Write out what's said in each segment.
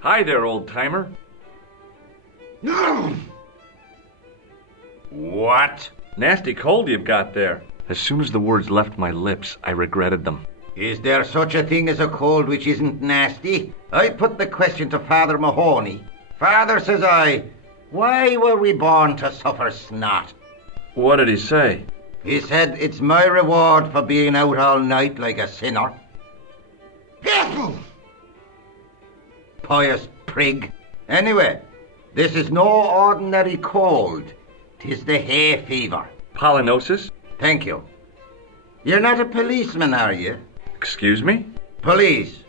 Hi there, old-timer. What? Nasty cold you've got there. As soon as the words left my lips, I regretted them. Is there such a thing as a cold which isn't nasty? I put the question to Father Mahoney. Father, says I, why were we born to suffer snot? What did he say? He said it's my reward for being out all night like a sinner. Pious prig. Anyway, this is no ordinary cold. 'Tis the hay fever. Pollinosis? Thank you. You're not a policeman, are you? Excuse me? Police?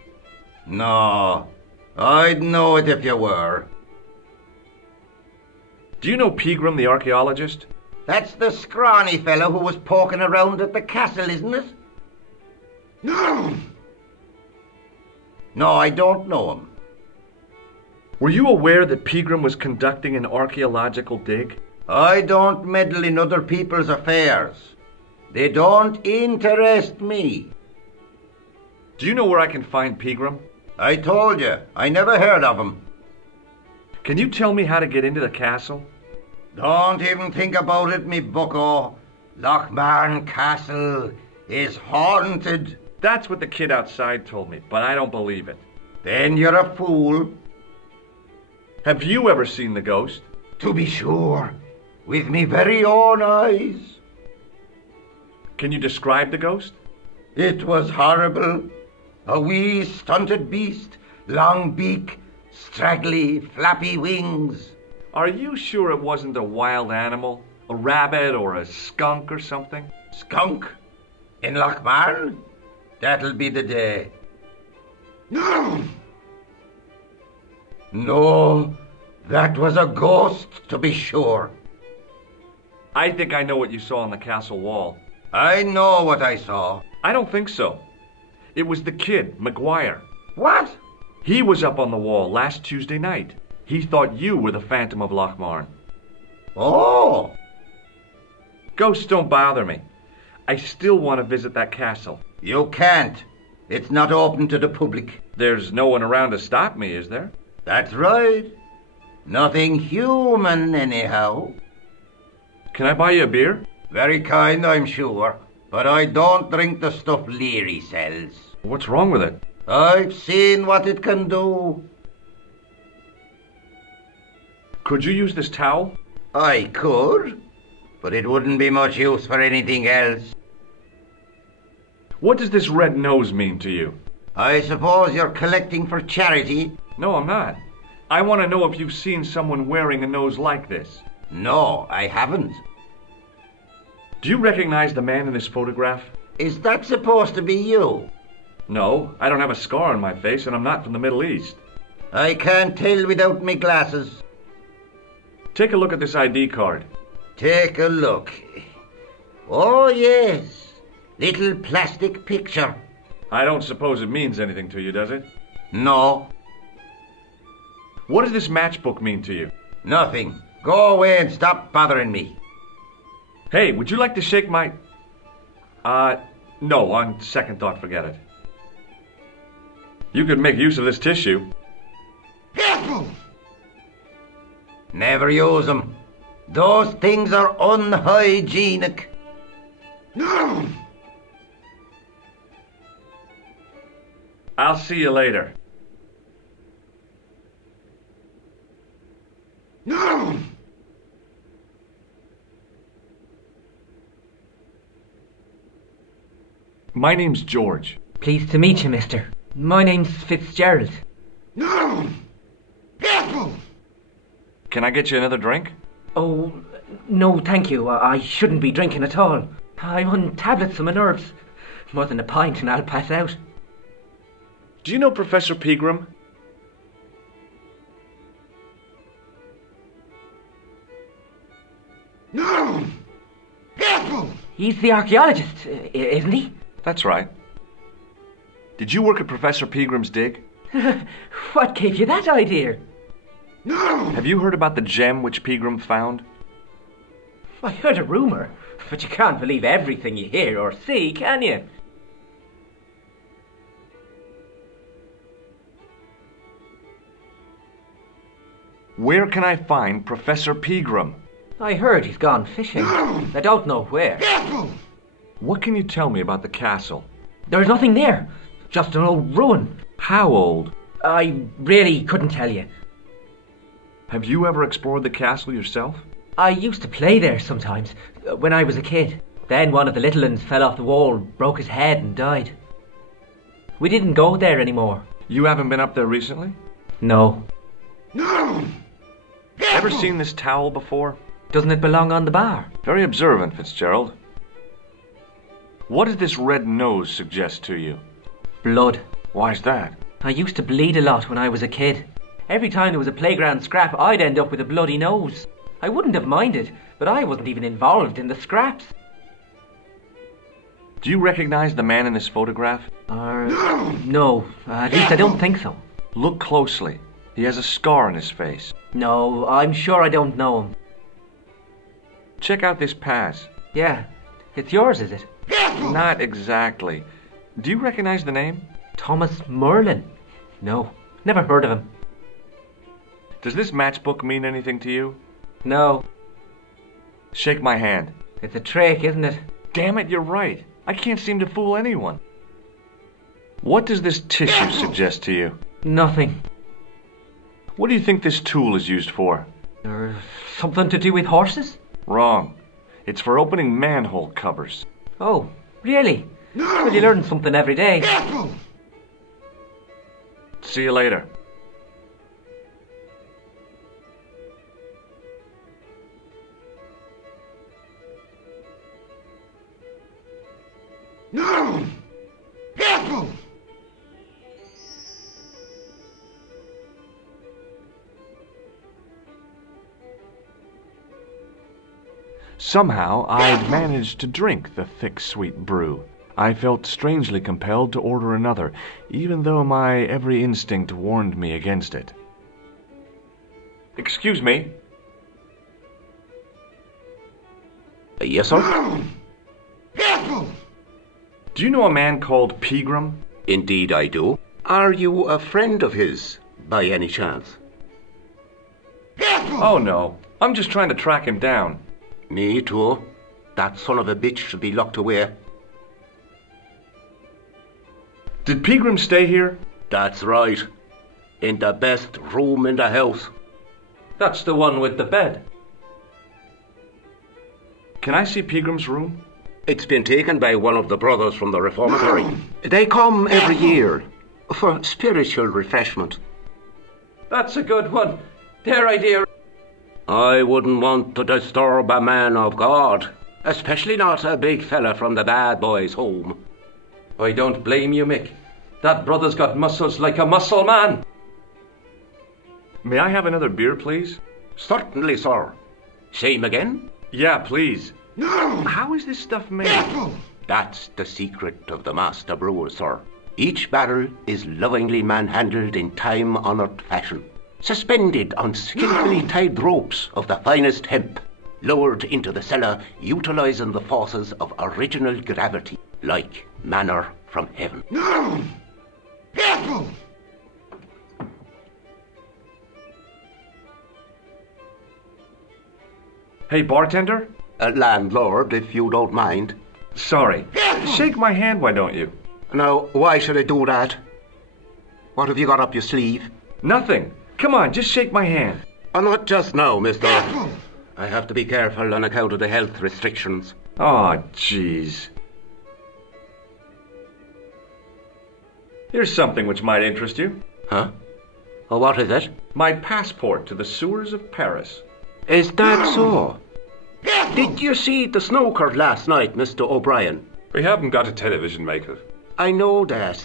No, I'd know it if you were. Do you know Pegram, the archaeologist? That's the scrawny fellow who was poking around at the castle, isn't it? No, I don't know him. Were you aware that Pegram was conducting an archaeological dig? I don't meddle in other people's affairs. They don't interest me. Do you know where I can find Pegram? I told you, I never heard of him. Can you tell me how to get into the castle? Don't even think about it, me bucko. Lochmarn Castle is haunted. That's what the kid outside told me, but I don't believe it. Then you're a fool. Have you ever seen the ghost? To be sure, with me very own eyes. Can you describe the ghost? It was horrible. A wee stunted beast, long beak, straggly, flappy wings. Are you sure it wasn't a wild animal? A rabbit or a skunk or something? Skunk? In Lochmarn? That'll be the day. No, that was a ghost, to be sure. I think I know what you saw on the castle wall. I know what I saw. I don't think so. It was the kid, McGuire. What? He was up on the wall last Tuesday night. He thought you were the Phantom of Lochmarn. Oh! Ghosts don't bother me. I still want to visit that castle. You can't. It's not open to the public. There's no one around to stop me, is there? That's right. Nothing human, anyhow. Can I buy you a beer? Very kind, I'm sure. But I don't drink the stuff Leary sells. What's wrong with it? I've seen what it can do. Could you use this towel? I could, but it wouldn't be much use for anything else. What does this red nose mean to you? I suppose you're collecting for charity? No, I'm not. I want to know if you've seen someone wearing a nose like this. No, I haven't. Do you recognize the man in this photograph? Is that supposed to be you? No, I don't have a scar on my face and I'm not from the Middle East. I can't tell without me glasses. Take a look at this ID card. Take a look. Oh, yes. Little plastic picture. I don't suppose it means anything to you, does it? No. What does this matchbook mean to you? Nothing. Go away and stop bothering me. Hey, would you like to shake my... no, on second thought, forget it. You could make use of this tissue. Never use them. Those things are unhygienic. No. I'll see you later. No. My name's George. Pleased to meet you, mister. My name's Fitzgerald. No. Can I get you another drink? Oh, no, thank you. I shouldn't be drinking at all. I'm on tablets for my nerves. More than a pint and I'll pass out. Do you know Professor Pegram? No. He's the archaeologist, isn't he? That's right. Did you work at Professor Pegram's dig? What gave you that idea? No. Have you heard about the gem which Pegram found? I heard a rumour, but you can't believe everything you hear or see, can you? Where can I find Professor Pegram? I heard he's gone fishing. I don't know where. What can you tell me about the castle? There's nothing there. Just an old ruin. How old? I really couldn't tell you. Have you ever explored the castle yourself? I used to play there sometimes, when I was a kid. Then one of the little uns fell off the wall, broke his head and died. We didn't go there anymore. You haven't been up there recently? No. Ever seen this towel before? Doesn't it belong on the bar? Very observant, Fitzgerald. What does this red nose suggest to you? Blood. Why's that? I used to bleed a lot when I was a kid. Every time there was a playground scrap, I'd end up with a bloody nose. I wouldn't have minded, but I wasn't even involved in the scraps. Do you recognize the man in this photograph? No. At least I don't think so. Look closely. He has a scar on his face. No, I'm sure I don't know him. Check out this pass. Yeah. It's yours, is it? Not exactly. Do you recognize the name? Thomas Merlin? No. Never heard of him. Does this matchbook mean anything to you? No. Shake my hand. It's a trick, isn't it? Damn it, you're right. I can't seem to fool anyone. What does this tissue suggest to you? Nothing. What do you think this tool is used for? Something to do with horses? Wrong. It's for opening manhole covers. Oh, really? Well, you learn something every day. See you later. Somehow, I'd managed to drink the thick, sweet brew. I felt strangely compelled to order another, even though my every instinct warned me against it. Excuse me. Yes, sir? Do you know a man called Pegram? Indeed I do. Are you a friend of his, by any chance? Oh, no. I'm just trying to track him down. Me too. That son of a bitch should be locked away. Did Pegram stay here? That's right. In the best room in the house. That's the one with the bed. Can I see Pegram's room? It's been taken by one of the brothers from the reformatory. They come every year for spiritual refreshment. That's a good one. Their idea. I wouldn't want to disturb a man of God, especially not a big fella from the bad boys' home. I don't blame you, Mick. That brother's got muscles like a muscle man. May I have another beer, please? Certainly, sir. Same again? Yeah, please. How is this stuff made? That's the secret of the master brewer, sir. Each barrel is lovingly manhandled in time-honoured fashion, suspended on skillfully tied ropes of the finest hemp, lowered into the cellar utilising the forces of original gravity, like manna from heaven. Hey, bartender? Landlord, if you don't mind. Sorry. Shake my hand, why don't you? Now, why should I do that? What have you got up your sleeve? Nothing. Come on, just shake my hand. Oh, not just now, mister. I have to be careful on account of the health restrictions. Oh, jeez. Here's something which might interest you. Huh? Oh, what is it? My passport to the sewers of Paris. Is that so? Did you see the snooker last night, Mr. O'Brien? We haven't got a television, Michael. I know that.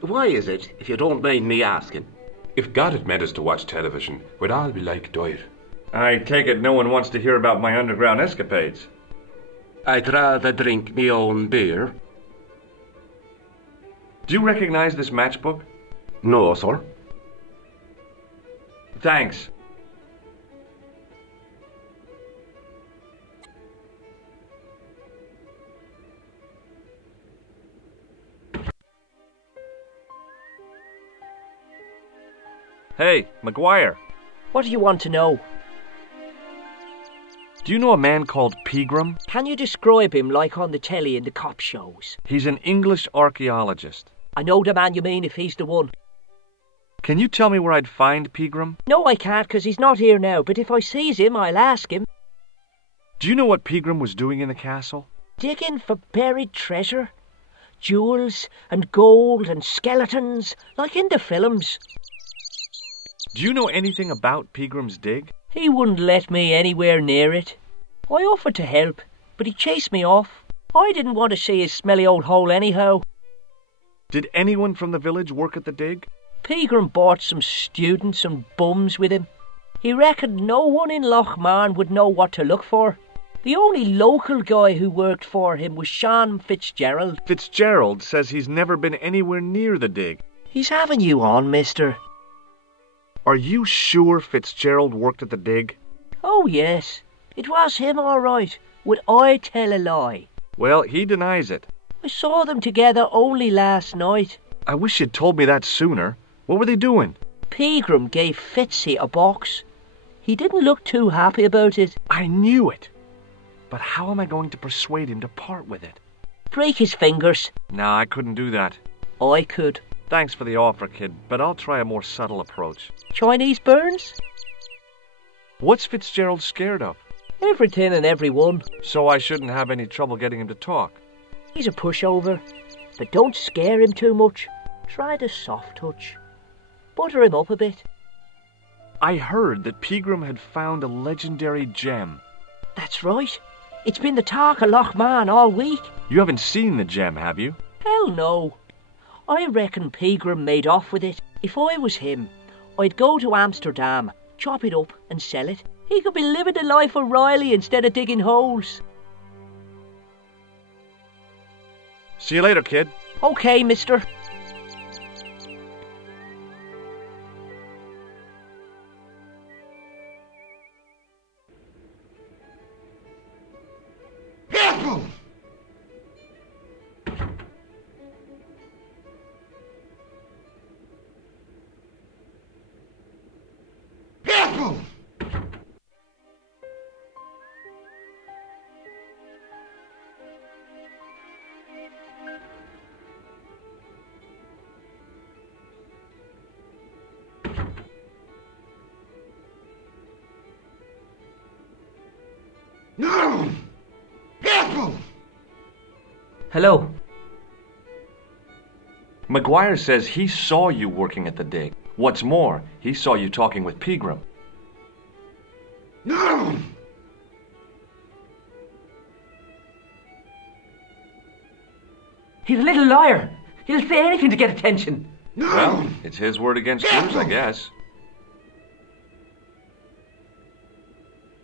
Why is it, if you don't mind me asking? If God had meant us to watch television, we'd all be like Doyle. I take it no one wants to hear about my underground escapades. I'd rather drink me own beer. Do you recognize this matchbook? No, sir. Thanks. Hey, McGuire. What do you want to know? Do you know a man called Pegram? Can you describe him like on the telly in the cop shows? He's an English archaeologist. I know the man you mean if he's the one. Can you tell me where I'd find Pegram? No, I can't, 'cause he's not here now, but if I sees him, I'll ask him. Do you know what Pegram was doing in the castle? Digging for buried treasure. Jewels and gold and skeletons, like in the films. Do you know anything about Pegram's dig? He wouldn't let me anywhere near it. I offered to help, but he chased me off. I didn't want to see his smelly old hole anyhow. Did anyone from the village work at the dig? Pegram brought some students and bums with him. He reckoned no one in Lochmarn would know what to look for. The only local guy who worked for him was Sean Fitzgerald. Fitzgerald says he's never been anywhere near the dig. He's having you on, mister. Are you sure Fitzgerald worked at the dig? Oh, yes. It was him, all right. Would I tell a lie? Well, he denies it. I saw them together only last night. I wish you'd told me that sooner. What were they doing? Pegram gave Fitzy a box. He didn't look too happy about it. I knew it. But how am I going to persuade him to part with it? Break his fingers. Nah, I couldn't do that. I could. Thanks for the offer, kid, but I'll try a more subtle approach. Chinese burns? What's Fitzgerald scared of? Everything and everyone. So I shouldn't have any trouble getting him to talk. He's a pushover, but don't scare him too much. Try the soft touch. Butter him up a bit. I heard that Pegram had found a legendary gem. That's right. It's been the talk of Lochmarn all week. You haven't seen the gem, have you? Hell no. I reckon Pegram made off with it. If I was him, I'd go to Amsterdam, chop it up and sell it. He could be living the life of Riley instead of digging holes. See you later, kid. Okay, mister. Hello. Maguire says he saw you working at the dig. What's more, he saw you talking with Pegram. He's a little liar. He'll say anything to get attention. Well, it's his word against yours, I guess.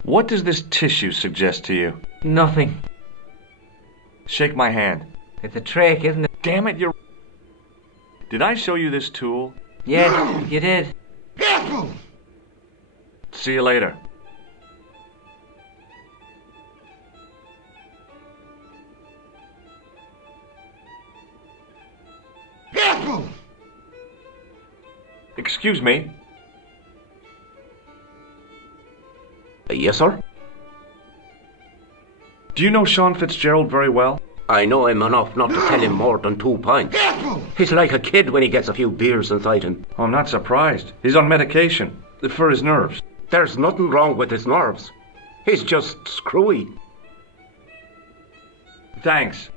What does this tissue suggest to you? Nothing. Shake my hand. It's a trick, isn't it? Damn it, you're... Did I show you this tool? Yes, you did. See you later. Excuse me. Yes, sir? Do you know Sean Fitzgerald very well? I know him enough not to tell him more than 2 pints. He's like a kid when he gets a few beers inside him. Oh, I'm not surprised. He's on medication for his nerves. There's nothing wrong with his nerves. He's just screwy. Thanks.